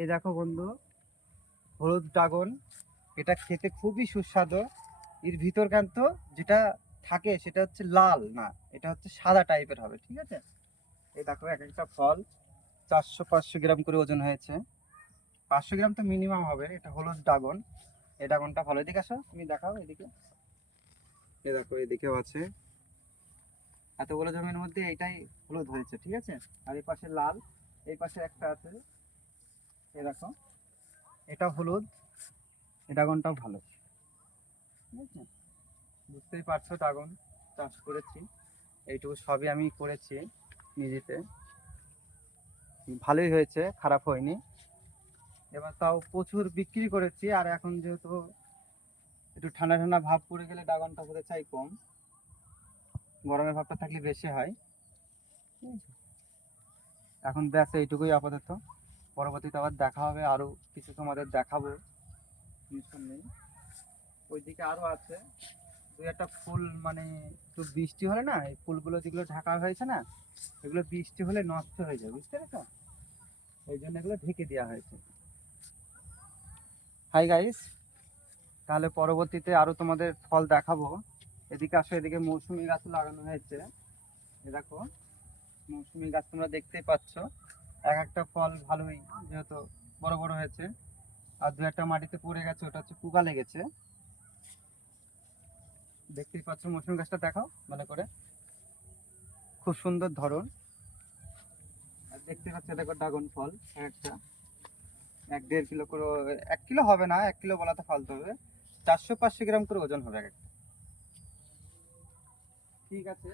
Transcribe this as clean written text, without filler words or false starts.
এই দেখো বন্ধু, হলুদ ড্রাগন। এটা খেতে খুবই সুস্বাদু। এর ভিতর কিন্তু যেটা থাকে সেটা হচ্ছে লাল না, এটা হচ্ছে সাদা টাইপের হবে, ঠিক আছে। এই দেখো এক একটা ফল 400-500 গ্রাম করে ওজন হয়েছে। 500 গ্রাম তো মিনিমাম হবে। এটা হলুদ ড্রাগন। এই ড্রাগনটা ভালো। এদিকে আসো, তুমি দেখাও এদিকে। এই দেখো এদিকেও আছে। এতগুলো জমির মধ্যে এইটাই হলুদ হয়েছে, ঠিক আছে। আর এই পাশে লাল, এই পাশে একটা আছে। এই দেখো, এটা হলুদ। এই ড্রাগনটাও ভালো, ঠিক আছে। বুঝতেই পারছো, ড্রাগন চাষ করেছি, এইটুকু সবই আমি করেছি নিজেতে। ভালোই হয়েছে, খারাপ হয়নি। এবার তাও প্রচুর বিক্রি করেছি। আর এখন যেহেতু একটু ঠান্ডা ঠান্ডা ভাব পড়ে গেলে ড্রাগনটা হতে চাই কম, গরমের ভাবটা থাকলে বেশি হয়, ঠিক আছে? এখন ব্যাস এইটুকুই আপাতত। পরবর্তীতে আবার দেখা হবে, আরো কিছু তোমাদের দেখাবো। টেনশন নেই। ওইদিকে আরো আছে দুই একটা ফুল, মানে একটু বৃষ্টি হলে না, এই ফুলগুলো যেগুলো ঢাকা হয়েছে না, এগুলো বৃষ্টি হলে নষ্ট হয়ে যায়, বুঝতে পেরেছো। এই জন্য এগুলো ঢেকে দেওয়া হয়েছে। হাই গাইস, তাহলে পরবর্তীতে আরো তোমাদের ফল দেখাবো। এদিকে আসো, এদিকে মৌসুমী গাছ লাগানো হয়েছে। এ দেখো, মৌসুমী গাছ তোমরা দেখতেই পাচ্ছ। এক একটা ফল ভালোই, যেহেতু বড় বড় হয়েছে। আর দু একটা মাটিতে পড়ে গেছে, ওটা হচ্ছে পোকা লেগেছে। দেখতেই পাচ্ছ, মৌসুমী গাছটা দেখাও ভালো করে। খুব সুন্দর ধরন। আর দেখতে পাচ্ছ, দেখো ড্রাগন ফল একটা 1-1.5 কিলো করে। 1 কিলো হবে না, 1 কিলো বলাতে ফালতু হবে। 400-500 গ্রাম করে ওজন হবে এক একটা। ঠিক আছে।